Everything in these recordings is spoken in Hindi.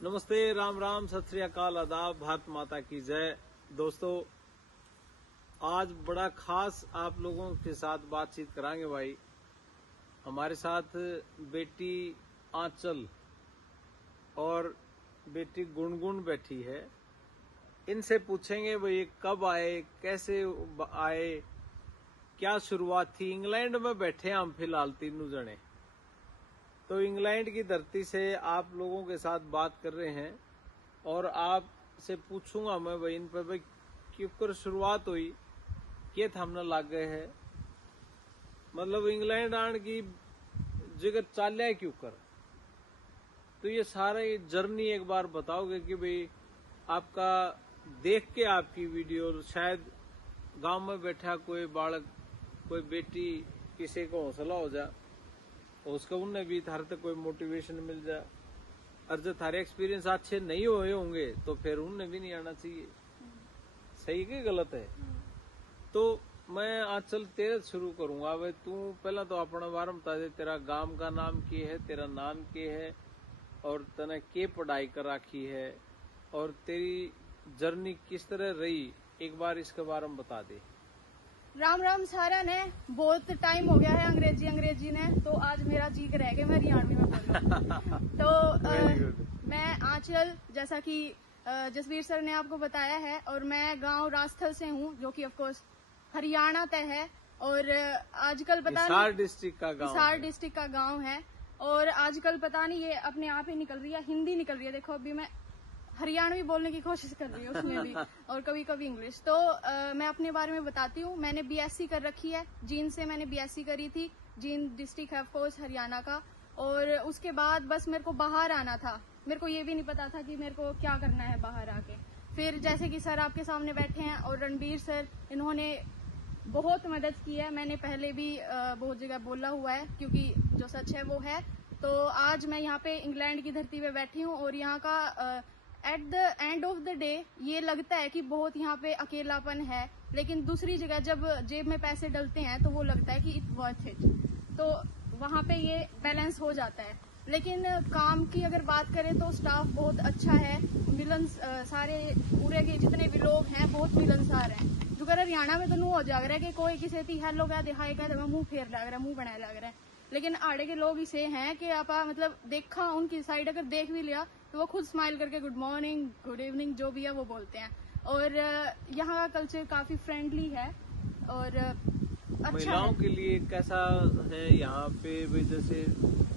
नमस्ते, राम राम, सत श्री अकाल, आदाब, भारत माता की जय। दोस्तों, आज बड़ा खास आप लोगों के साथ बातचीत कराएंगे भाई। हमारे साथ बेटी आंचल और बेटी गुनगुन बैठी है। इनसे पूछेंगे भाई कब आए, कैसे आए, क्या शुरुआत थी। इंग्लैंड में बैठे हम फिलहाल तीनों जने, तो इंग्लैंड की धरती से आप लोगों के साथ बात कर रहे हैं और आपसे पूछूंगा मैं भाई इन पर भाई क्यों शुरुआत हुई, क्या थमने लग गए है, मतलब इंग्लैंड आने की जगह चाल्या क्यों कर। तो ये सारा ये जर्नी एक बार बताओगे कि भाई आपका देख के आपकी वीडियो शायद गांव में बैठा कोई बालक, कोई बेटी, किसी को हौसला हो जा, उसको उनने भी थारे तक कोई मोटिवेशन मिल जाए। और जो थारे एक्सपीरियंस अच्छे नहीं हुए होंगे तो फिर उनने भी नहीं आना चाहिए। सही कि गलत है? तो मैं आज चल तेरे शुरू करूंगा। भाई तू पहला तो अपना बारे में बता दे, तेरा गांव का नाम क्या है, तेरा नाम क्या है और तने के पढ़ाई कर रखी है और तेरी जर्नी किस तरह रही, एक बार इसके बारे में बता दे। राम राम सारा ने, बहुत टाइम हो गया है अंग्रेजी ने, तो आज मेरा जी रह गया मैं हरियाणवी में बोलूं। तो मैं आंचल, जैसा कि जसवीर सर ने आपको बताया है, और मैं गांव राजस्थल से हूं, जो कि ऑफ कोर्स हरियाणा तय है। और आजकल पता नहीं हिसार डिस्ट्रिक्ट का गांव है। और आजकल पता नहीं ये अपने आप ही निकल रही है, हिंदी निकल रही है। देखो अभी मैं हरियाणवी बोलने की कोशिश कर रही हूँ उसमें भी, और कभी कभी इंग्लिश। तो मैं अपने बारे में बताती हूँ। मैंने बीएससी कर रखी है, जींद से मैंने बीएससी करी थी। जींद डिस्ट्रिक्ट है ऑफ कोर्स हरियाणा का। और उसके बाद बस मेरे को बाहर आना था। मेरे को ये भी नहीं पता था कि मेरे को क्या करना है बाहर आके। फिर जैसे कि सर आपके सामने बैठे हैं और रणबीर सर, इन्होंने बहुत मदद की है। मैंने पहले भी बहुत जगह बोला हुआ है, क्योंकि जो सच है वो है। तो आज मैं यहाँ पे इंग्लैंड की धरती पे बैठी हूँ और यहाँ का at the end of the day ये लगता है कि बहुत यहाँ पे अकेलापन है, लेकिन दूसरी जगह जब जेब में पैसे डलते हैं तो वो लगता है कि इट वर्थ इट। तो वहाँ पे ये बैलेंस हो जाता है। लेकिन काम की अगर बात करें तो स्टाफ बहुत अच्छा है। सारे पूरे के जितने भी लोग हैं बहुत मिलनसार हैं। जो कर हरियाणा में तो नू हो जाग रहा है कि कोई किसी थी हेलो कह दिखाई कह मुंह फेर लग रहा है, मुंह बनाए लग रहा है। लेकिन आड़े के लोग इसे हैं कि आप मतलब देखा उनकी साइड अगर देख भी लिया तो वो खुद स्माइल करके गुड मॉर्निंग, गुड इवनिंग, जो भी है वो बोलते हैं। और यहाँ का कल्चर काफी फ्रेंडली है और अच्छा महिलाओं है। के लिए कैसा है यहाँ पे? जैसे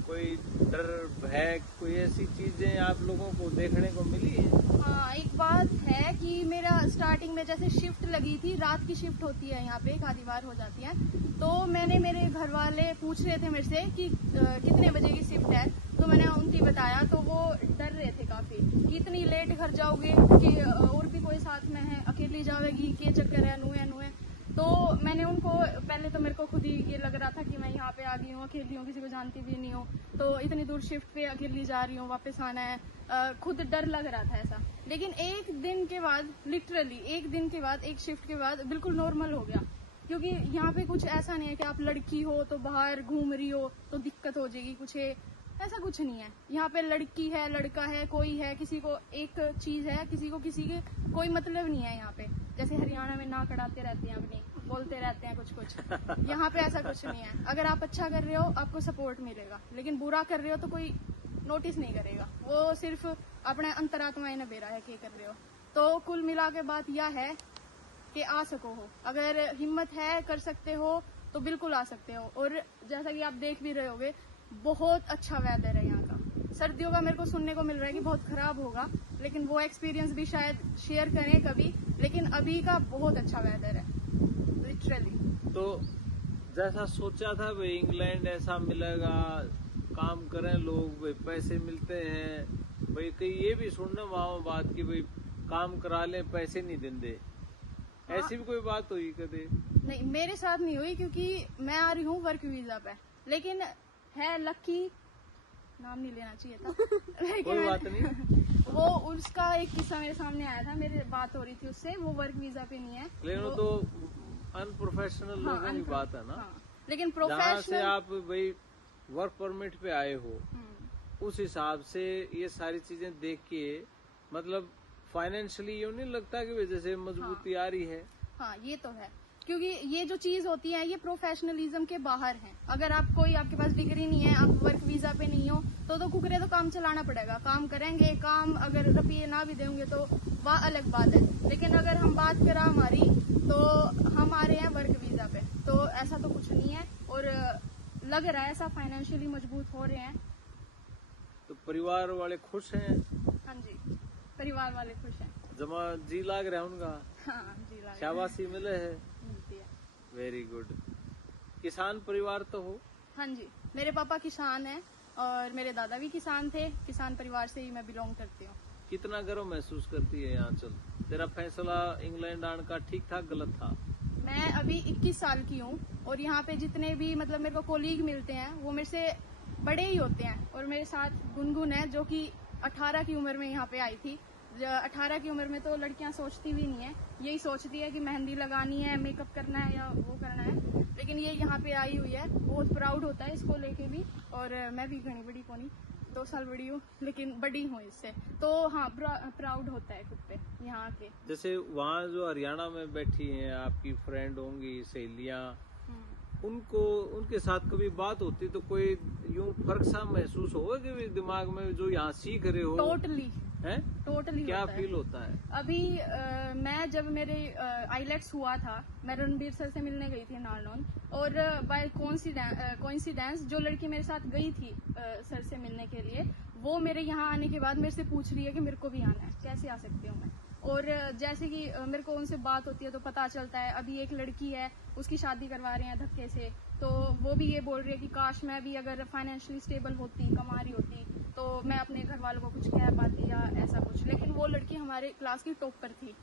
कोई डर, भय, कोई ऐसी चीजें आप लोगों को देखने को मिली है? हाँ, एक बात है कि मेरा स्टार्टिंग में जैसे शिफ्ट लगी थी, रात की शिफ्ट होती है यहाँ पे, एक आधी बार हो जाती है। तो मेरे घर वाले पूछ रहे थे मेरे से कि कितने बजे की शिफ्ट है, तो मैंने उनकी बताया तो वो डर रहे थे काफी कि इतनी लेट घर जाओगे, कि और भी कोई साथ में है, अकेली जाओगी, क्या चक्कर है, नुए। तो मैंने उनको, पहले तो मेरे को खुद ही ये लग रहा था कि मैं यहाँ पे आ गई हूँ, अकेली हूँ, किसी को जानती भी नहीं हूँ, तो इतनी दूर शिफ्ट पे अकेली जा रही हूँ, वापस आना है, खुद डर लग रहा था ऐसा। लेकिन एक दिन के बाद, लिटरली एक दिन के बाद, एक शिफ्ट के बाद बिल्कुल नॉर्मल हो गया। क्योंकि यहाँ पे कुछ ऐसा नहीं है कि आप लड़की हो तो बाहर घूम रही हो तो दिक्कत हो जाएगी, कुछ है ऐसा कुछ नहीं है। यहाँ पे लड़की है, लड़का है, कोई है, किसी को एक चीज है, किसी को किसी के कोई मतलब नहीं है। यहाँ पे जैसे हरियाणा में नाक अड़ाते रहते हैं, अपनी बोलते रहते हैं कुछ यहाँ पे ऐसा कुछ नहीं है। अगर आप अच्छा कर रहे हो आपको सपोर्ट मिलेगा, लेकिन बुरा कर रहे हो तो कोई नोटिस नहीं करेगा। वो सिर्फ अपने अंतरात्मा ने बेरा है कि कर रहे हो। तो कुल मिला के बात यह है कि आ सको हो, अगर हिम्मत है, कर सकते हो तो बिल्कुल आ सकते हो। और जैसा कि आप देख भी रहे होगे, बहुत अच्छा वेदर है यहाँ का। सर्दियों का मेरे को सुनने को मिल रहा है कि बहुत खराब होगा, लेकिन वो एक्सपीरियंस भी शायद शेयर करें कभी। लेकिन अभी का बहुत अच्छा वेदर है लिटरली। तो जैसा सोचा था भाई इंग्लैंड ऐसा मिलेगा, काम करें लोग, भाई पैसे मिलते हैं, भाई कहीं ये भी सुनने वहां बात की भाई काम करा ले पैसे नहीं देंगे, ऐसी भी कोई बात हुई कभी? नहीं, मेरे साथ नहीं हुई, क्योंकि मैं आ रही हूँ वर्क वीजा पे। लेकिन है लकी, नाम नहीं लेना चाहिए था कोई बात नहीं। वो उसका एक किस्सा मेरे सामने आया था, मेरी बात हो रही थी उससे, वो वर्क वीजा पे नहीं है। लेकिन तो अनप्रोफेशनल लोगों की बात है ना। हाँ, लेकिन जहाँ से प्रोफेशनल आप भाई वर्क परमिट पे आए हो, उस हिसाब से ये सारी चीजें देख के मतलब फाइनेंशियली यूँ नहीं लगता कि जैसे मजबूती आ रही है? हाँ, ये तो है, क्योंकि ये जो चीज होती है ये प्रोफेशनलिज्म के बाहर है। अगर आपके पास डिग्री नहीं है, आप वर्क वीजा पे नहीं हो, तो कुकरे तो काम चलाना पड़ेगा, काम करेंगे, काम अगर रुपये ना भी देंगे तो वह अलग बात है। लेकिन अगर हम बात करें हमारी, तो हम आ रहे हैं वर्क वीजा पे, तो ऐसा तो कुछ नहीं है और लग रहा है ऐसा फाइनेंशियली मजबूत हो रहे हैं। तो परिवार वाले खुश हैं? हाँ जी, परिवार वाले खुश हैं। जमा जी लाग रहा है उनका? हाँ जी, लाग शाबाशी मिले है? मिलती है। Very good. किसान परिवार तो हो? हाँ जी, मेरे पापा किसान हैं और मेरे दादा भी किसान थे। किसान परिवार से ही मैं बिलोंग करती हूँ। कितना गर्व महसूस करती है यहाँ? चल, तेरा फैसला इंग्लैंड आने का ठीक था गलत था? मैं अभी 21 साल की हूँ और यहाँ पे जितने भी मतलब मेरे को कोलीग मिलते हैं वो मेरे से बड़े ही होते हैं। और मेरे साथ गुनगुन है जो कि 18 की उम्र में यहाँ पे आई थी। 18 की उम्र में तो लड़कियां सोचती भी नहीं है, यही सोचती है कि मेहंदी लगानी है, मेकअप करना है या वो करना है। लेकिन ये यहाँ पे आई हुई है, बहुत प्राउड होता है इसको लेके भी। और मैं भी घनी बड़ी कोनी, 2 साल बड़ी हूँ लेकिन बड़ी हूँ इससे, तो हाँ प्राउड होता है खुद पे यहाँ के। जैसे वहाँ जो हरियाणा में बैठी हैं आपकी फ्रेंड होंगी, सहेलियाँ, उनके साथ कभी बात होती तो कोई यूं फर्क सा महसूस होगा कि दिमाग में जो यहाँ सीख रहे हो? टोटली है, टोटली क्या फील होता है? अभी मैं जब मेरे आईलेट्स हुआ था, मैं रणबीर सर से मिलने गई थी नारनौल, और बाय कोइंसिडेंस जो लड़की मेरे साथ गई थी सर से मिलने के लिए, वो मेरे यहाँ आने के बाद मेरे से पूछ रही है कि मेरे को भी आना है, कैसे आ सकती हूँ मैं। और जैसे कि मेरे को उनसे बात होती है तो पता चलता है, अभी एक लड़की है उसकी शादी करवा रहे हैं धक्के से, तो वो भी ये बोल रही है कि काश मैं भी अगर फाइनेंशियली स्टेबल होती, कमा रही होती, तो मैं अपने घर वालों को कुछ कह पाती या ऐसा कुछ। लेकिन वो लड़की हमारे क्लास की टॉप पर थी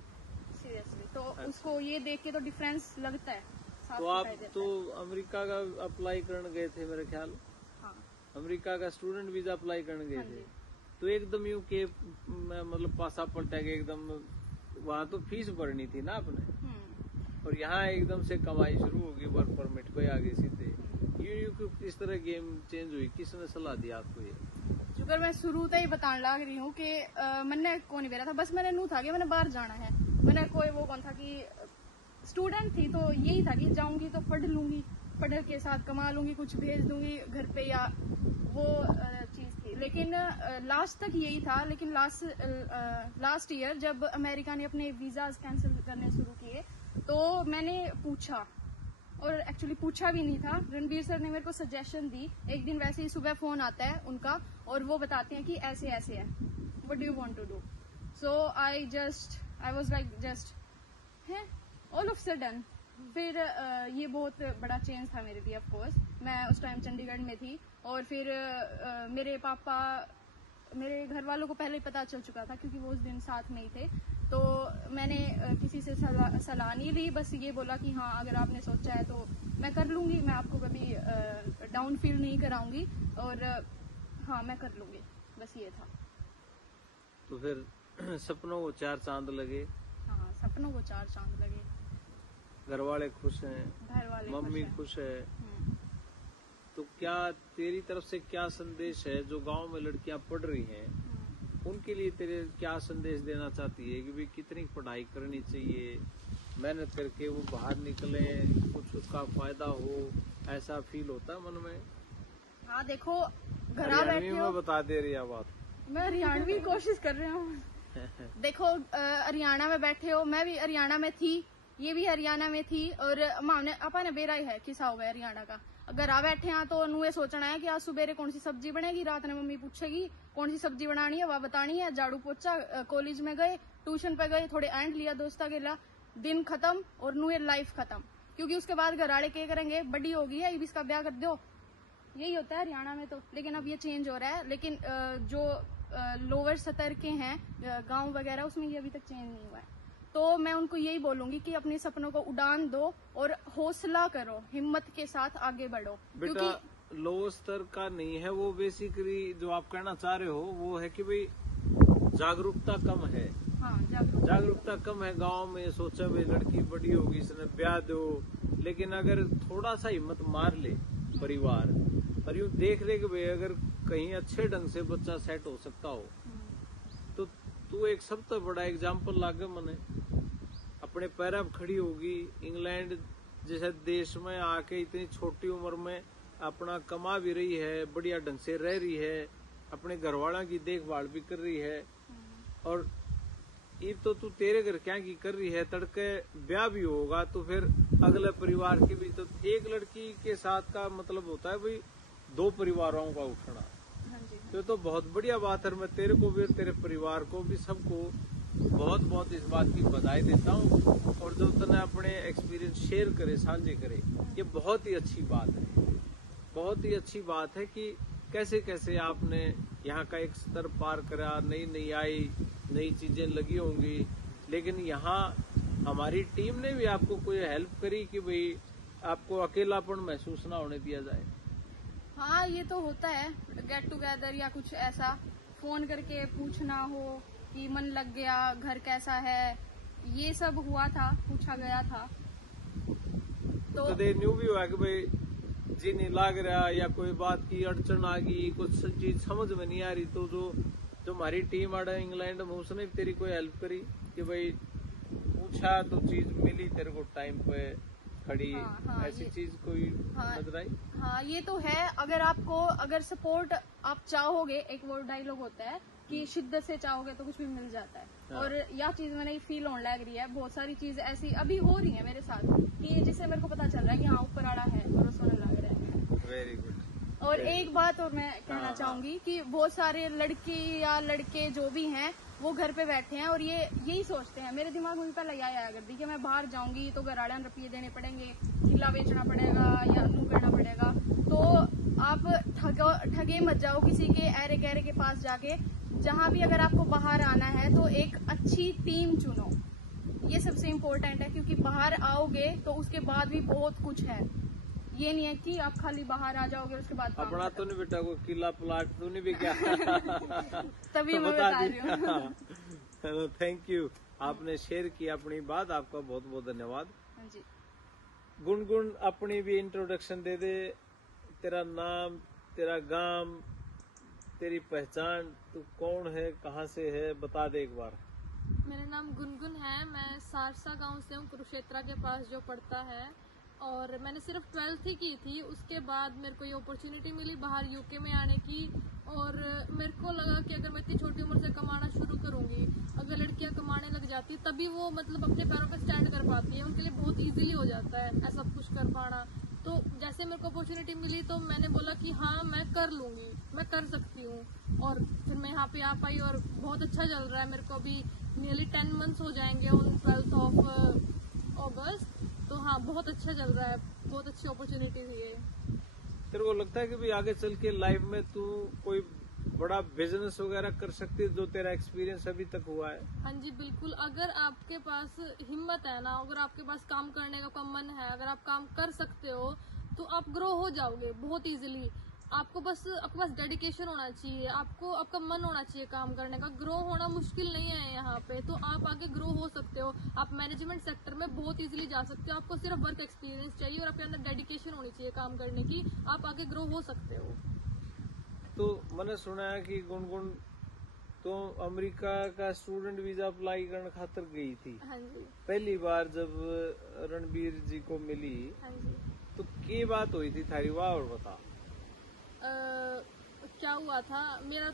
सीरियसली, तो उसको ये देख के तो डिफरेंस लगता है। तो आप तो अमेरिका का अप्लाई करने गए थे मेरे ख्याल? हाँ, अमेरिका का स्टूडेंट वीजा अप्लाई करने गए थे, तो एकदम यूं के मतलब पासा पलटा के एकदम, वहाँ तो फीस भरनी थी ना आपने, और यहाँ एकदम से कमाई शुरू होगी, वर्क परमिट पे आगे सीधे। यूं इस तरह गेम चेंज हुई, किसने सलाह दी आपको ये? शुक्र मैं शुरू से ही बताने लग रही हूँ कि मैंने को नहीं बेरा था, बस मैंने नू था कि मैंने बाहर जाना है। मैंने कोई वो कौन था कि स्टूडेंट थी, तो यही था कि जाऊंगी तो पढ़ लूंगी, पढ़ के साथ कमा लूंगी, कुछ भेज दूंगी घर पे, या वो चीज थी। लेकिन लास्ट तक यही था। लेकिन लास्ट ईयर जब अमेरिका ने अपने वीजाज कैंसिल करने शुरू किए, तो मैंने पूछा, और एक्चुअली पूछा भी नहीं था, रणबीर सर ने मेरे को सजेशन दी। एक दिन वैसे ही सुबह फोन आता है उनका, और वो बताते हैं कि ऐसे ऐसे है, what do you want to do. So I was like just है ऑल ऑफ सडन। फिर ये बहुत बड़ा चेंज था मेरे लिए। ऑफ कोर्स मैं उस टाइम चंडीगढ़ में थी, और फिर मेरे पापा, मेरे घर वालों को पहले ही पता चल चुका था क्योंकि वो उस दिन साथ में ही थे। तो मैंने किसी से सलाह नहीं ली, बस ये बोला कि हाँ अगर आपने सोचा है तो मैं कर लूंगी, मैं आपको कभी डाउन फील नहीं कराऊंगी, और हाँ मैं कर लूंगी, बस ये था। तो फिर सपनों को 4 चांद लगे? हाँ, सपनों को 4 चांद लगे। घर वाले खुश हैं, घर वाले मम्मी खुश है। तो क्या तेरी तरफ से क्या संदेश है, जो गांव में लड़कियां पढ़ रही हैं उनके लिए तेरे क्या संदेश देना चाहती है कि भाई कितनी पढ़ाई करनी चाहिए, मेहनत करके वो बाहर निकले, कुछ उसका फायदा हो, ऐसा फील होता है मन में? हाँ देखो, घर बैठे हो, बता दे रही है बात, मैं हरियाणवी कोशिश कर रही हूँ। देखो हरियाणा में बैठे हो, मैं भी हरियाणा में थी, ये भी हरियाणा में थी, और मामने अपा ने बेरा है किसा हुआ है हरियाणा का। अगर आ बैठे हैं तो नुए सोचना है कि आज सुबेरे कौन सी सब्जी बनेगी, रात में मम्मी पूछेगी कौन सी सब्जी बनानी है, वह बतानी है, झाड़ू पोछा, कॉलेज में गए, ट्यूशन पे गए, थोड़े एंड लिया दोस्ता गेला, दिन खत्म और नुए लाइफ खत्म। क्योंकि उसके बाद घर वाले क्या करेंगे, बड़ी होगी है अब इसका ब्याह कर दो, यही होता है हरियाणा में तो। लेकिन अब ये चेंज हो रहा है, लेकिन जो लोअर सतर के हैं गाँव वगैरह, उसमें ये अभी तक चेंज नहीं हुआ है। तो मैं उनको यही बोलूंगी कि अपने सपनों को उड़ान दो और हौसला करो, हिम्मत के साथ आगे बढ़ो। बेटा लो स्तर का नहीं है वो, बेसिकली जो आप कहना चाह रहे हो वो है कि भाई जागरूकता कम है। हाँ, जागरूकता कम है गांव में। सोचा भाई लड़की बड़ी होगी, इसने ब्याह दो, लेकिन अगर थोड़ा सा हिम्मत मार ले परिवार और यूँ देख ले कि भाई अगर कहीं अच्छे ढंग से बच्चा सेट हो सकता हो। तो तू एक सबसे बड़ा एग्जाम्पल लागे मने, अपने पैर पर खड़ी होगी, इंग्लैंड जैसे देश में आके इतनी छोटी उम्र में अपना कमा भी रही है, बढ़िया ढंग से रह रही है, अपने घर वालों की देखभाल भी कर रही है। और ये तो तू तेरे घर क्या की कर रही है, तड़के ब्याह भी होगा तो फिर अगले परिवार के भी, तो एक लड़की के साथ का मतलब होता है भाई 2 परिवारों का उठना। तो बहुत बढ़िया बात है। मैं तेरे को भी, तेरे परिवार को भी, सबको बहुत बहुत इस बात की बधाई देता हूँ। और जो तूने अपने एक्सपीरियंस शेयर करे, साझे करे, ये बहुत ही अच्छी बात है। बहुत ही अच्छी बात है कि कैसे कैसे आपने यहाँ का एक स्तर पार करा, नई नई आई, नई चीजें लगी होंगी, लेकिन यहाँ हमारी टीम ने भी आपको कोई हेल्प करी कि भाई आपको अकेलापन महसूस ना होने दिया जाए। हाँ, ये तो होता है, गेट टुगेदर या कुछ ऐसा फोन करके पूछना हो कि मन लग गया, घर कैसा है, ये सब हुआ था, पूछा गया था। तो न्यू भी हुआ कि भाई जी नहीं लाग रहा, या कोई बात की अड़चन आ गई, कुछ चीज समझ में नहीं आ रही, तो जो हमारी टीम आड़ा इंग्लैंड में, उसने भी तेरी कोई हेल्प करी कि भाई पूछा तो चीज मिली तेरे को टाइम पे खड़ी। हाँ, ऐसी चीज कोई नजर आई? हाँ, ये तो है। अगर सपोर्ट आप चाहोगे, एक वो डायलॉग होता है कि शिद्दत से चाहोगे तो कुछ भी मिल जाता है। हाँ। और यह चीज मैंने फील होने लग रही है, बहुत सारी चीज ऐसी अभी हो रही है मेरे साथ कि जिससे मेरे को पता चल रहा है कि हाँ, ऊपर आड़ा है और उसमें लग रहा है। Very good. और एक बात और मैं कहना चाहूंगी कि बहुत सारे लड़की या लड़के जो भी हैं वो घर पे बैठे हैं और यही सोचते हैं, मेरे दिमाग में भी पहले यही आया करती कि मैं बाहर जाऊंगी तो घराड़े रुपये देने पड़ेंगे, किला बेचना पड़ेगा या अल्लू करना पड़ेगा। तो आप ठगे मत जाओ किसी के ऐरे गहरे के पास जाके। जहाँ भी अगर आपको बाहर आना है तो एक अच्छी टीम चुनो, ये सबसे इम्पोर्टेंट है, क्योंकि बाहर आओगे तो उसके बाद भी बहुत कुछ है। ये नहीं है कि आप खाली बाहर आ जाओगे उसके बाद अपना तो नहीं बेटा को किला प्लाट तो नहीं भी क्या तभी मैं बता रही हूँ। थैंक यू, आपने शेयर किया अपनी बात, आपका बहुत बहुत धन्यवाद। हाँ जी। गुनगुन अपनी भी इंट्रोडक्शन दे दे, तेरा नाम, तेरा गांव, तेरी पहचान, तू कौन है, कहाँ से है, बता दे एक बार। मेरा नाम गुनगुन है, मैं सारसा गांव से हूँ, कुरुक्षेत्र के पास जो पड़ता है। और मैंने सिर्फ 12th ही की थी, उसके बाद मेरे को ये अपॉर्चुनिटी मिली बाहर यूके में आने की। और मेरे को लगा कि अगर मैं इतनी छोटी उम्र से कमाना शुरू करूंगी, अगर लड़कियां कमाने लग जाती तभी वो मतलब अपने पैरों पे स्टैंड कर पाती है, उनके लिए बहुत इजीली हो जाता है ऐसा कुछ कर पाना। तो जैसे मेरे को अपॉर्चुनिटी मिली तो मैंने बोला कि हाँ, मैं कर लूंगी, मैं कर सकती हूँ। और फिर मैं यहाँ पे आ पाई और बहुत अच्छा चल रहा है। मेरे को अभी नियरली 10 मंथ्स हो जाएंगे ऑन 12th ऑफ अगस्त। तो हाँ, बहुत अच्छा चल रहा है, बहुत अच्छी अपॉर्चुनिटी थी ये। तेरे को लगता है कि भी आगे चल के लाइफ में तू कोई बड़ा बिजनेस वगैरह कर सकती है, जो तेरा एक्सपीरियंस अभी तक हुआ है? हाँ जी, बिल्कुल। अगर आपके पास हिम्मत है ना, अगर आपके पास काम करने का मन है, अगर आप काम कर सकते हो तो आप ग्रो हो जाओगे बहुत इजीली। आपके पास डेडिकेशन होना चाहिए, आपका मन होना चाहिए काम करने का। ग्रो होना मुश्किल नहीं है यहाँ पे, तो आप आगे ग्रो हो सकते हो। आप मैनेजमेंट सेक्टर में बहुत इजीली जा सकते हो, आपको सिर्फ वर्क एक्सपीरियंस चाहिए और आपके अंदर डेडिकेशन होनी चाहिए काम करने की, आप आगे ग्रो हो सकते हो। तो मैंने सुना है कि गुनगुन तो अमेरिका का स्टूडेंट वीजा अप्लाई करने खातर गई थी। हाँ जी। पहली बार जब रणबीर जी को मिली। हाँ जी। तो क्या बात हुई थी थारी, वाह और बता। क्या हुआ था, मेरा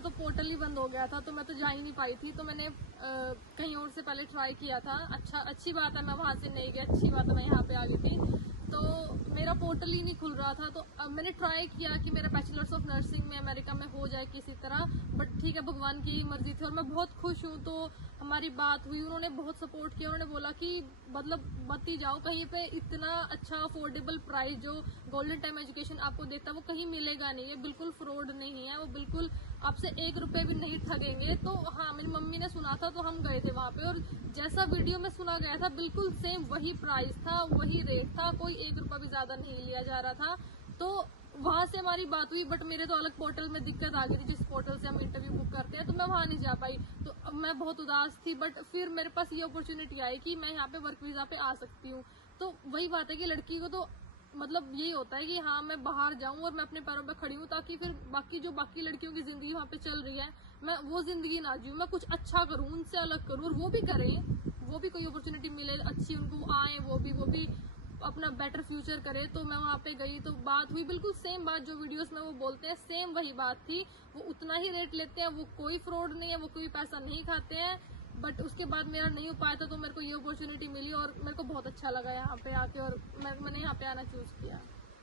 तो पोर्टल ही बंद हो गया था, तो मैं तो जा ही नहीं पाई थी। तो मैंने कहीं और से पहले ट्राई किया था। अच्छी बात है मैं वहां से नहीं गई, अच्छी बात है मैं यहाँ पे आ गई थी। तो मेरा पोर्टल ही नहीं खुल रहा था, तो अब मैंने ट्राई किया कि मेरा बैचलर्स ऑफ नर्सिंग में अमेरिका में हो जाए किसी तरह, बट ठीक है, भगवान की मर्जी थी और मैं बहुत खुश हूँ। तो हमारी बात हुई, उन्होंने बहुत सपोर्ट किया। उन्होंने बोला कि मतलब मत ही जाओ कहीं पे, इतना अच्छा अफोर्डेबल प्राइस जो गोल्डन टाइम एजुकेशन आपको देता है वो कहीं मिलेगा नहीं, ये बिल्कुल फ्रॉड नहीं है, वो बिल्कुल आपसे 1 रुपए भी नहीं ठगेंगे। तो हाँ, मेरी मम्मी ने सुना था तो हम गए थे वहाँ पे, और जैसा वीडियो में सुना गया था बिल्कुल सेम वही प्राइस था, वही रेट था, कोई 1 रुपया भी ज्यादा नहीं लिया जा रहा था। तो वहां से हमारी बात हुई, बट मेरे तो अलग पोर्टल में दिक्कत आ गई थी, जिस पोर्टल से हम इंटरव्यू बुक करते हैं, तो मैं वहां नहीं जा पाई। तो अब मैं बहुत उदास थी, बट फिर मेरे पास ये अपॉर्चुनिटी आई कि मैं यहाँ पे वर्क वीजा पे आ सकती हूँ। तो वही बात है कि लड़की को तो मतलब यही होता है कि हाँ मैं बाहर जाऊं और मैं अपने पैरों पे खड़ी हूँ, ताकि फिर बाकी लड़कियों की जिंदगी वहाँ पे चल रही है, मैं वो जिंदगी ना जीऊं, मैं कुछ अच्छा करूँ, उनसे अलग करूँ, और वो भी करें, वो भी कोई अपॉर्चुनिटी मिले अच्छी उनको आए, वो भी अपना बेटर फ्यूचर करे। तो मैं वहाँ पे गई तो बात हुई, बिल्कुल सेम बात जो वीडियोस में वो बोलते हैं, सेम वही बात थी। वो उतना ही रेट लेते हैं, वो कोई फ्रॉड नहीं है, वो कोई पैसा नहीं खाते हैं। बट उसके बाद मेरा नहीं हो पाया था, तो मेरे को ये अपॉर्चुनिटी मिली और मेरे को बहुत अच्छा लगा यहाँ पे आके, और मैंने यहाँ पे आना चूज किया।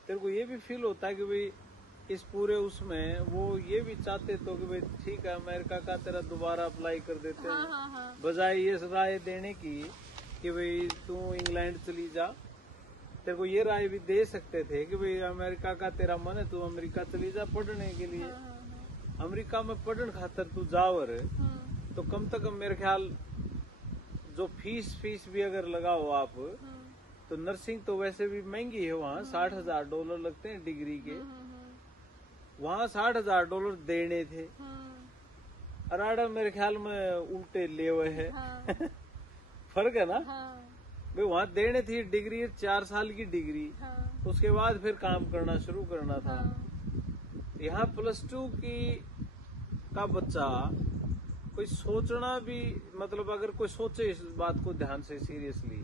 तेरे को ये भी फील होता है कि भाई इस पूरे उसमें वो ये भी चाहते तो कि भाई ठीक है अमेरिका का तेरा दोबारा अप्लाई कर देते हाँ हैं, हाँ हाँ बजाय ये राय देने की कि भाई तू इंग्लैंड चली जा। तेरे को ये राय भी दे सकते थे कि भाई अमेरिका का तेरा मन है, तू अमेरिका चली जा पढ़ने के लिए, अमेरिका में पढ़ने खातर तू जावर, तो कम से कम मेरे ख्याल जो फीस भी अगर लगाओ आप, तो नर्सिंग तो वैसे भी महंगी है वहाँ, $60,000 लगते हैं डिग्री के, वहाँ $60,000 देने थे। अराडा मेरे ख्याल में उल्टे ले हुए है। फर्क है ना भाई, वहाँ देने थी डिग्री 4 साल की डिग्री, उसके बाद फिर काम करना शुरू करना था। यहाँ +2 की का बच्चा कोई सोचना भी, मतलब अगर कोई सोचे इस बात को ध्यान से सीरियसली,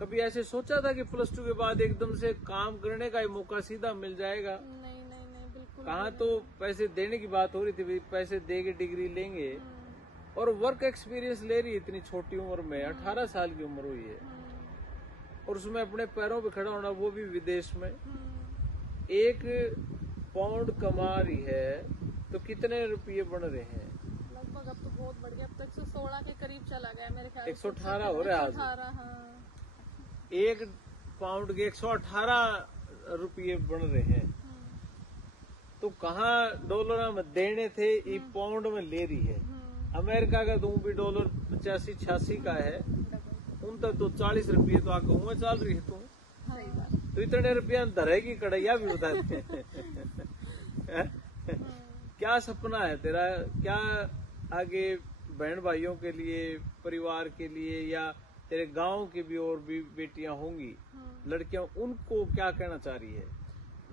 कभी ऐसे सोचा था कि +2 के बाद एकदम से काम करने का ही मौका सीधा मिल जाएगा? नहीं बिल्कुल। कहाँ तो पैसे देने की बात हो रही थी, पैसे दे के डिग्री लेंगे, और वर्क एक्सपीरियंस ले रही है इतनी छोटी उम्र में, 18 साल की उम्र हुई है, और उसमें अपने पैरों पे खड़ा होना, वो भी विदेश में। 1 पाउंड कमा रही है तो कितने रुपये बन रहे हैं? लगभग अब तो बहुत बढ़ गया, अब तो 116 के करीब चला गया मेरे ख्याल से। 118 हो रहा है आज। 118, हाँ। 1 पाउंड के 118 रुपये बन रहे हैं, तो कहाँ डॉलर में देने थे, ये पाउंड में ले रही है। अमेरिका का तो भी डॉलर 85-86 का है, उन तक तो 40 रुपये तो आगे में चल रही है। तो इतने रुपया धरेगी कड़ैया भी बताते हैं। क्या सपना है तेरा, क्या आगे बहन भाइयों के लिए, परिवार के लिए, या तेरे गांव की भी और भी बेटियां होंगी, लड़कियां, उनको क्या कहना चाह रही है?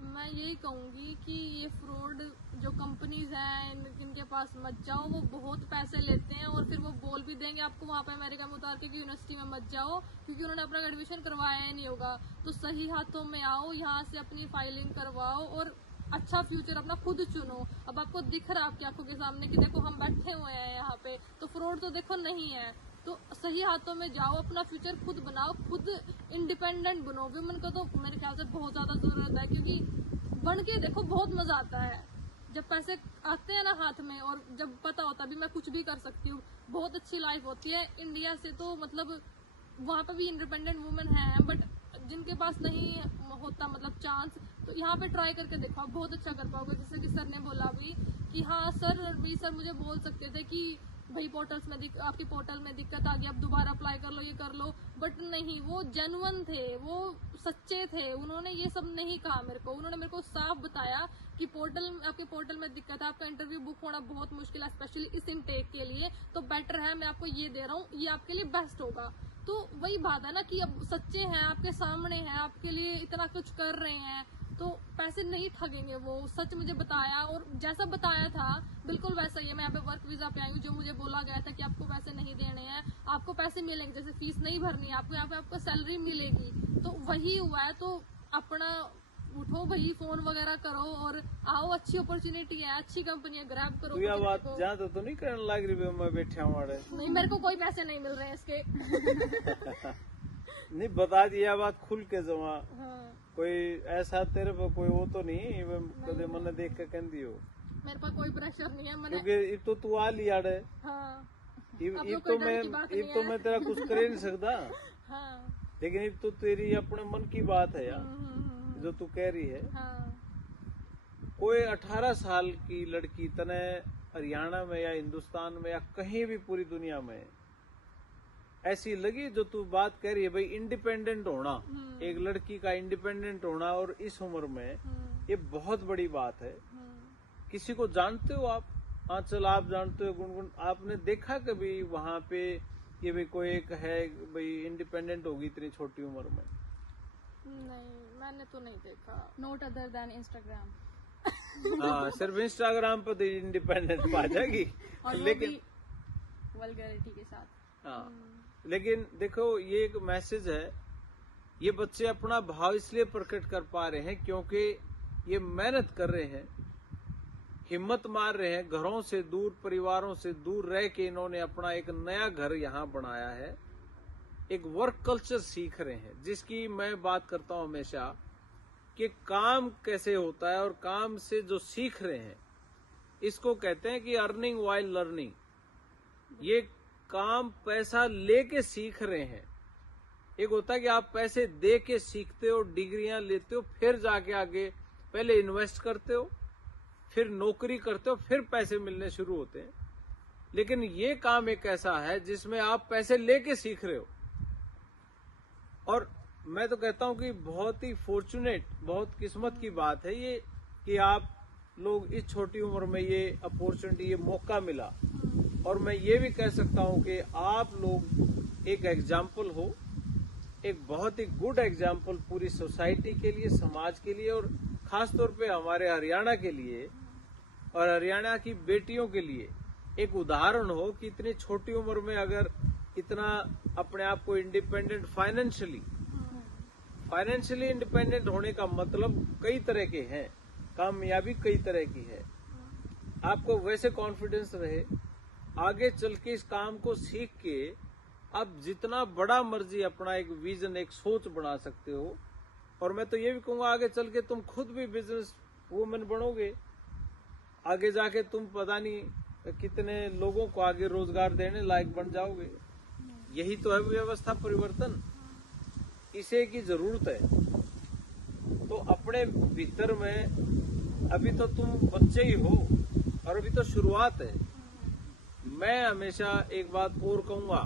मैं यही कहूंगी कि ये फ्रॉड जो कंपनीज हैं, इनके पास मत जाओ, वो बहुत पैसे लेते हैं, और फिर वो बोल भी देंगे आपको वहाँ पे अमेरिका में उतार के कि यूनिवर्सिटी में मत जाओ, क्योंकि उन्होंने अपना एडमिशन करवाया ही नहीं होगा। तो सही हाथों में आओ, यहाँ से अपनी फाइलिंग करवाओ और अच्छा फ्यूचर अपना खुद चुनो। अब आपको दिख रहा है आपकी आंखों के सामने कि देखो हम बैठे हुए हैं यहाँ पे, तो फ्रॉड तो देखो नहीं है। तो सही हाथों में जाओ, अपना फ्यूचर खुद बनाओ, खुद इंडिपेंडेंट बनो। वुमेन को तो मेरे ख्याल से बहुत ज्यादा जरूरत है, क्योंकि बन के देखो बहुत मजा आता है जब पैसे आते हैं ना हाथ में, और जब पता होता भी मैं कुछ भी कर सकती हूँ, बहुत अच्छी लाइफ होती है। इंडिया से तो मतलब वहाँ पे भी इंडिपेंडेंट वुमेन है, बट जिनके पास नहीं होता मतलब चांस, तो यहाँ पे ट्राई करके देखो, आप बहुत अच्छा कर पाओगे। जैसे कि सर ने बोला भी कि हाँ सर मुझे बोल सकते थे कि भाई पोर्टल्स में आपकी पोर्टल में दिक्कत आ गई, आप दोबारा अप्लाई कर लो, ये कर लो, बट नहीं, वो जेन्युइन थे, वो सच्चे थे, उन्होंने ये सब नहीं कहा मेरे को। उन्होंने मेरे को साफ बताया कि आपके पोर्टल में दिक्कत है, आपका इंटरव्यू बुक होना बहुत मुश्किल है, स्पेशली इस इनटेक के लिए, तो बेटर है मैं आपको ये दे रहा हूँ, ये आपके लिए बेस्ट होगा। तो वही बात है ना कि अब सच्चे हैं, आपके सामने हैं, आपके लिए इतना कुछ कर रहे हैं, तो पैसे नहीं ठगेंगे। वो सच मुझे बताया, और जैसा बताया था बिल्कुल वैसा ही है। मैं यहाँ पे वर्क वीजा पे आई हूँ, जो मुझे बोला गया था कि आपको पैसे नहीं देने हैं, आपको पैसे मिलेंगे, जैसे फीस नहीं भरनी है आपको, यहाँ पे आपको सैलरी मिलेगी, तो वही हुआ है। तो अपना उठो भाई, फोन वगैरह करो और आओ, अच्छी अपॉर्चुनिटी है, अच्छी कंपनी है, ग्रैब करो। यह बात जहाँ तो नहीं करने लग रही, मैं बैठा हूँ। नहीं, मेरे को कोई पैसे नहीं मिल रहे हैं इसके। नहीं बता दिया बात खुल के जमा। हाँ। कोई ऐसा तेरे पर कोई वो तो नहीं कदे मैंने देख के कह दियो? मेरे पास कोई प्रेशर नहीं है, क्योंकि इब तो तू आ लिया है। हाँ। इब तो मैं तेरा कुछ कर नहीं सकता। हाँ। लेकिन इब तो तेरी अपने मन की बात है यार, जो तू कह रही है। हाँ। कोई 18 साल की लड़की तने हरियाणा में या हिंदुस्तान में या कहीं भी पूरी दुनिया में ऐसी लगी जो तू बात कह रही है भाई, इंडिपेंडेंट होना, एक लड़की का इंडिपेंडेंट होना, और इस उम्र में ये बहुत बड़ी बात है। किसी को जानते हो आप? हाँ चल आप जानते हो गुनगुन, आपने देखा कभी वहां पे ये भाई कोई एक है भाई इंडिपेंडेंट होगी इतनी छोटी उम्र में? नहीं, मैंने तो नहीं देखा। Note other than Instagram. हाँ, सिर्फ इंस्टाग्राम पर तो इंडिपेंडेंट पा जाएगी। और लेकिन वल्गैरिटी के साथ। हाँ, लेकिन देखो ये एक मैसेज है, ये बच्चे अपना भाव इसलिए प्रकट कर पा रहे हैं क्योंकि ये मेहनत कर रहे हैं, हिम्मत मार रहे हैं, घरों से दूर, परिवारों से दूर रह के इन्होंने अपना एक नया घर यहाँ बनाया है, एक वर्क कल्चर सीख रहे हैं, जिसकी मैं बात करता हूँ हमेशा कि काम कैसे होता है और काम से जो सीख रहे हैं इसको कहते हैं कि अर्निंग वाइल लर्निंग। ये काम पैसा लेके सीख रहे हैं। एक होता है कि आप पैसे दे के सीखते हो, डिग्रियां लेते हो, फिर जाके आगे पहले इन्वेस्ट करते हो, फिर नौकरी करते हो, फिर पैसे मिलने शुरू होते हैं। लेकिन ये काम एक ऐसा है जिसमें आप पैसे लेके सीख रहे हो। और मैं तो कहता हूं कि बहुत ही फॉर्चुनेट, बहुत किस्मत की बात है ये कि आप लोग इस छोटी उम्र में ये अपॉर्चुनिटी, ये मौका मिला। और मैं ये भी कह सकता हूं कि आप लोग एक एग्जाम्पल हो, एक बहुत ही गुड एग्जाम्पल पूरी सोसाइटी के लिए, समाज के लिए, और खास तौर पे हमारे हरियाणा के लिए और हरियाणा की बेटियों के लिए एक उदाहरण हो कि इतनी छोटी उम्र में अगर इतना अपने आप को इंडिपेंडेंट, फाइनेंशियली इंडिपेंडेंट होने का मतलब कई तरह के हैं, कामयाबी कई तरह की है। आपको वैसे कॉन्फिडेंस रहे, आगे चल के इस काम को सीख के आप जितना बड़ा मर्जी अपना एक विजन, एक सोच बना सकते हो। और मैं तो ये भी कहूंगा आगे चल के तुम खुद भी बिजनेस वुमेन बनोगे, आगे जाके तुम पता नहीं कितने लोगों को आगे रोजगार देने लायक बन जाओगे। यही तो है व्यवस्था परिवर्तन, इसे की जरूरत है। तो अपने भीतर में अभी तो तुम बच्चे ही हो और अभी तो शुरुआत है। मैं हमेशा एक बात और कहूंगा,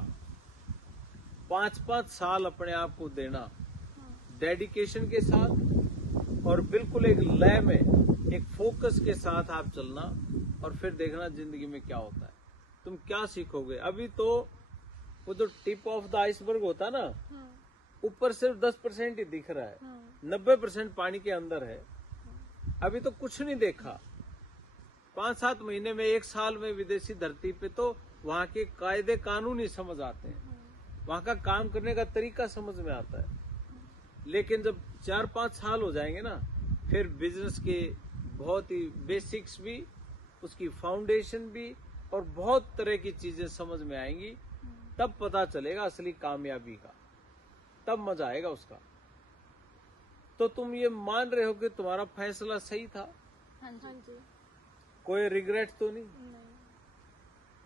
5-5 साल अपने आप को देना डेडिकेशन के साथ और बिल्कुल एक लय में, एक फोकस के साथ आप चलना, और फिर देखना जिंदगी में क्या होता है, तुम क्या सीखोगे। अभी तो वो जो टिप ऑफ द आइसबर्ग होता है ना, ऊपर सिर्फ 10% ही दिख रहा है, 90% पानी के अंदर है। अभी तो कुछ नहीं देखा। 5-7 महीने में, 1 साल में विदेशी धरती पे तो वहाँ के कायदे कानून ही समझ आते हैं, वहाँ का काम करने का तरीका समझ में आता है। लेकिन जब 4-5 साल हो जाएंगे ना, फिर बिजनेस के बहुत ही बेसिक्स भी, उसकी फाउंडेशन भी, और बहुत तरह की चीजें समझ में आएंगी। तब पता चलेगा असली कामयाबी का, तब मजा आएगा उसका। तो तुम ये मान रहे हो कि तुम्हारा फैसला सही था? हाँ जी। कोई रिग्रेट तो नहीं?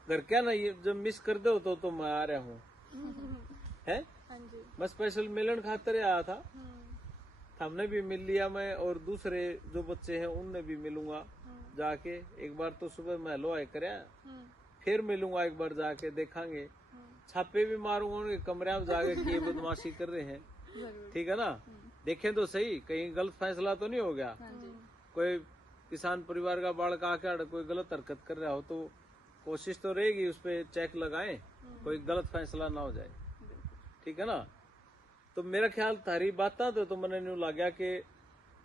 घर क्या ना, ये जब मिस कर दो तो मैं आ रहा हूँ है। हाँ जी। मैं स्पेशल मिलन खातिर आया था, हमने भी मिल लिया, मैं और दूसरे जो बच्चे हैं उनने भी मिलूंगा जाके। एक बार तो सुबह मैं हलवा कराया, फिर मिलूंगा एक बार जाके, देखेंगे, छापे भी मारूंगा उनके कमरे में जाके कि ये बदमाशी कर रहे हैं, ठीक है ना। देखें तो सही, कहीं गलत फैसला तो नहीं हो गया। कोई किसान परिवार का बालक आकर कोई गलत हरकत कर रहा हो तो कोशिश तो रहेगी उस पर चेक लगाएं, कोई गलत फैसला ना हो जाए, ठीक है ना। तो मेरा ख्याल थारी बात तो मैंने न्यू लगा कि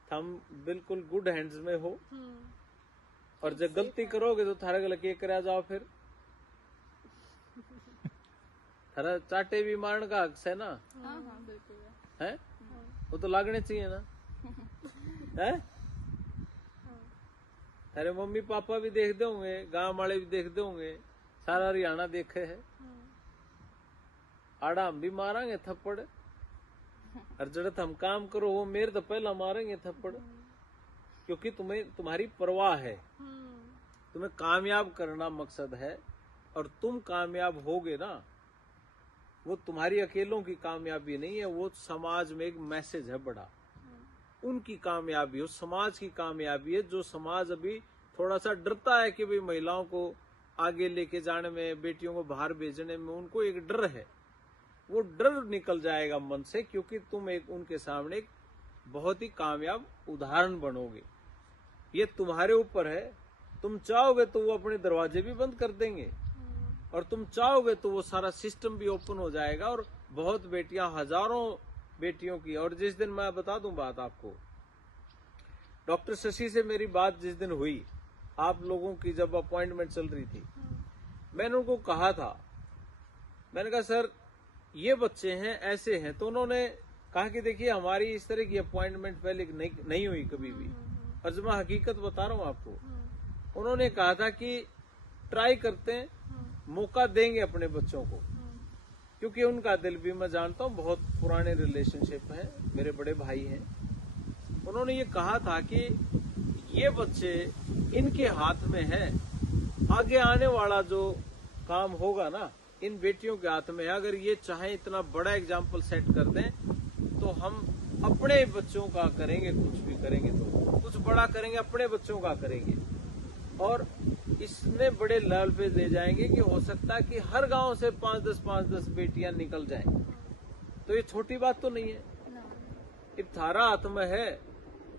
हम बिल्कुल गुड हैंड्स में हो, और जब गलती करोगे तो थारा गलत के करा जाओ, फिर थारा चाटे भी मारने का हक है ना। हाँ बिल्कुल है, वो तो लागने चाहिए ना है। थारे मम्मी पापा भी देखते होंगे, गांव वाले भी देखते होंगे, सारा हरियाणा देखे है। आड़ा हम भी मारेंगे थप्पड़, और जब हम काम करो वो मेरे तो पहला मारेंगे थप्पड़, क्योंकि तुम्हारी परवाह है, तुम्हें कामयाब करना मकसद है। और तुम कामयाब होगे ना, वो तुम्हारी अकेलों की कामयाबी नहीं है, वो समाज में एक मैसेज है बड़ा, उनकी कामयाबी हो, समाज की कामयाबी है। जो समाज अभी थोड़ा सा डरता है कि भाई महिलाओं को आगे लेके जाने में, बेटियों को बाहर भेजने में उनको एक डर है, वो डर निकल जाएगा मन से, क्योंकि तुम एक उनके सामने एक बहुत ही कामयाब उदाहरण बनोगे। ये तुम्हारे ऊपर है, तुम चाहोगे तो वो अपने दरवाजे भी बंद कर देंगे, और तुम चाहोगे तो वो सारा सिस्टम भी ओपन हो जाएगा, और बहुत बेटियां, हजारों बेटियों की। और जिस दिन मैं बता दूं बात आपको, डॉक्टर शशि से मेरी बात जिस दिन हुई, आप लोगों की जब अपॉइंटमेंट चल रही थी, मैंने उनको कहा था, मैंने कहा सर ये बच्चे हैं ऐसे हैं। तो उन्होंने कहा कि देखिए हमारी इस तरह की अपॉइंटमेंट पहले नहीं हुई कभी भी, और जो मैं हकीकत बता रहा हूँ आपको। उन्होंने कहा था कि ट्राई करते हैं, मौका देंगे अपने बच्चों को, क्योंकि उनका दिल भी मैं जानता हूँ, बहुत पुराने रिलेशनशिप है, मेरे बड़े भाई हैं। उन्होंने ये कहा था कि ये बच्चे इनके हाथ में है, आगे आने वाला जो काम होगा ना इन बेटियों के हाथ में है। अगर ये चाहे इतना बड़ा एग्जाम्पल सेट कर दें तो हम अपने बच्चों का करेंगे, कुछ भी करेंगे तो कुछ बड़ा करेंगे, अपने बच्चों का करेंगे और इसने बड़े लेवल पे ले जाएंगे कि हो सकता है कि हर गांव से 5-10 बेटियां निकल जाएं। तो ये छोटी बात तो नहीं है। ये थारा हाथ में है,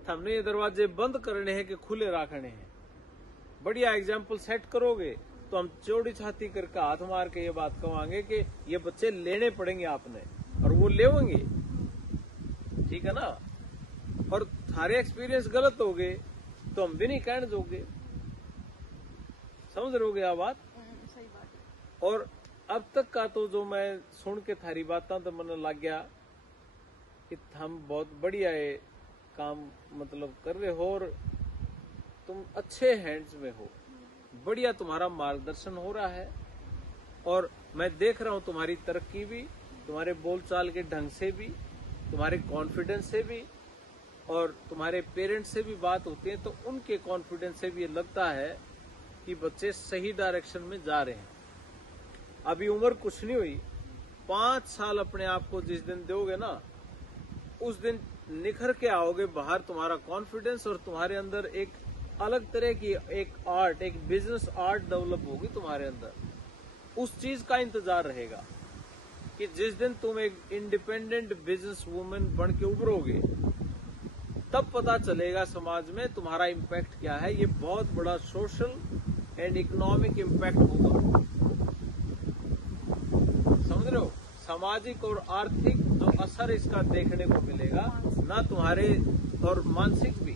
हमने ये दरवाजे बंद करने हैं कि खुले रखने हैं। बढ़िया एग्जाम्पल सेट करोगे तो हम चौड़ी छाती करके हाथ मार के ये बात कहेंगे कि ये बच्चे लेने पड़ेंगे आपने, और वो लेंगे, ठीक है ना। और थारे एक्सपीरियंस गलत हो गए तो हम भी नहीं कहने दोगे, समझ रहे हो आप बात। सही बात है। और अब तक का तो जो मैं सुन के थारी बातें तो मन लग गया कि हम बहुत बढ़िया ये काम मतलब कर रहे हो और तुम अच्छे हैंड्स में हो, बढ़िया तुम्हारा मार्गदर्शन हो रहा है। और मैं देख रहा हूँ तुम्हारी तरक्की भी, तुम्हारे बोलचाल के ढंग से भी, तुम्हारे कॉन्फिडेंस से भी, और तुम्हारे पेरेंट्स से भी बात होती है तो उनके कॉन्फिडेंस से भी ये लगता है कि बच्चे सही डायरेक्शन में जा रहे हैं। अभी उम्र कुछ नहीं हुई, 5 साल अपने आप को जिस दिन दोगे ना, उस दिन निखर के आओगे बाहर। तुम्हारा कॉन्फिडेंस और तुम्हारे अंदर एक अलग तरह की एक आर्ट, एक बिजनेस आर्ट डेवलप होगी तुम्हारे अंदर। उस चीज का इंतजार रहेगा कि जिस दिन तुम एक इंडिपेंडेंट बिजनेस वुमेन बन के उभरोगे, तब पता चलेगा समाज में तुम्हारा इम्पैक्ट क्या है। ये बहुत बड़ा सोशल एंड इकोनॉमिक इम्पैक्ट होगा, समझ रहे हो। सामाजिक और आर्थिक जो असर इसका देखने को मिलेगा ना, तुम्हारे और मानसिक भी,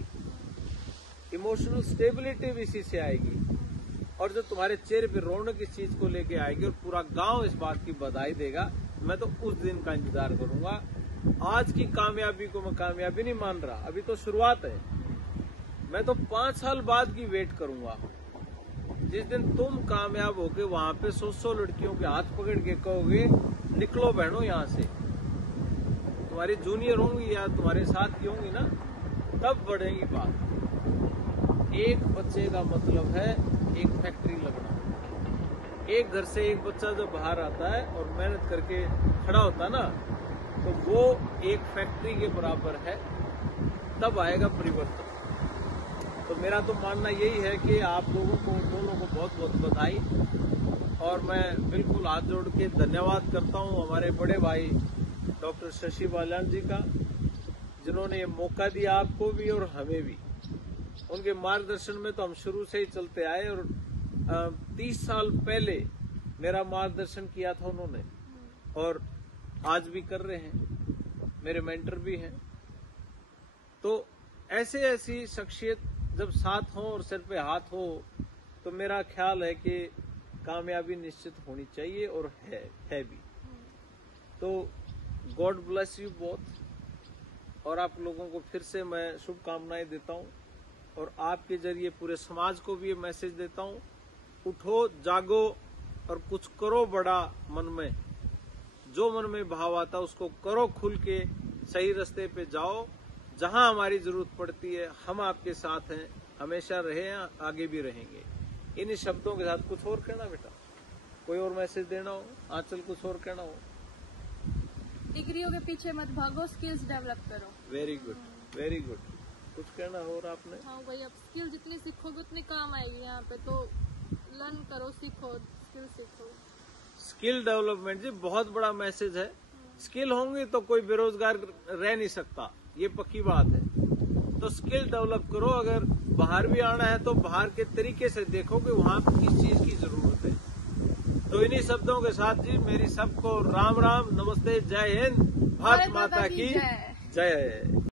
इमोशनल स्टेबिलिटी भी इसी से आएगी। और जो तुम्हारे चेहरे पे रौनक इस चीज को लेके आएगी और पूरा गांव इस बात की बधाई देगा। मैं तो उस दिन का इंतजार करूंगा। आज की कामयाबी को मैं कामयाबी नहीं मान रहा, अभी तो शुरुआत है। मैं तो 5 साल बाद की वेट करूंगा, जिस दिन तुम कामयाब होके वहां पे 100 लड़कियों के हाथ पकड़ के कहोगे निकलो बहनों यहाँ से, तुम्हारी जूनियर होंगी या तुम्हारे साथ की होंगी ना, तब बढ़ेगी बात। एक बच्चे का मतलब है एक फैक्ट्री लगना। एक घर से एक बच्चा जब बाहर आता है और मेहनत करके खड़ा होता ना, तो वो एक फैक्ट्री के बराबर है, तब आएगा परिवर्तन। तो मेरा तो मानना यही है कि आप लोगों को दोनों को बहुत बहुत बधाई, और मैं बिल्कुल हाथ जोड़ के धन्यवाद करता हूं हमारे बड़े भाई डॉक्टर शशि बाल्यान जी का, जिन्होंने ये मौका दिया आपको भी और हमें भी। उनके मार्गदर्शन में तो हम शुरू से ही चलते आए, और 30 साल पहले मेरा मार्गदर्शन किया था उन्होंने, और आज भी कर रहे हैं, मेरे मेंटर भी हैं। तो ऐसी शख्सियत जब साथ हो और सिर पे हाथ हो, तो मेरा ख्याल है कि कामयाबी निश्चित होनी चाहिए, और है भी। तो गॉड ब्लेस यू बोथ, और आप लोगों को फिर से मैं शुभकामनाएं देता हूं, और आपके जरिए पूरे समाज को भी ये मैसेज देता हूं, उठो, जागो और कुछ करो बड़ा मन में। जो मन में भाव आता उसको करो, खुल के सही रास्ते पे जाओ। जहां हमारी जरूरत पड़ती है हम आपके साथ हैं, हमेशा रहे हैं, आगे भी रहेंगे। इन्हीं शब्दों के साथ कुछ और कहना बेटा, कोई और मैसेज देना हो, आंचल कुछ और कहना हो? डिग्रियों के पीछे मत भागो, स्किल्स डेवलप करो। Very good, very good. कुछ कहना हो और आपने? हाँ भाई, अब स्किल जितनी सीखोगे उतनी काम आएगी यहाँ पे, तो लर्न करो, सीखो, स्किल सीखो। स्किल डेवलपमेंट जी बहुत बड़ा मैसेज है। स्किल होंगे तो कोई बेरोजगार रह नहीं सकता, ये पक्की बात है। तो स्किल डेवलप करो। अगर बाहर भी आना है तो बाहर के तरीके से देखो कि वहाँ किस चीज की जरूरत है। तो इन्हीं शब्दों के साथ जी मेरी सबको राम राम, नमस्ते, जय हिंद। भारत माता की जय।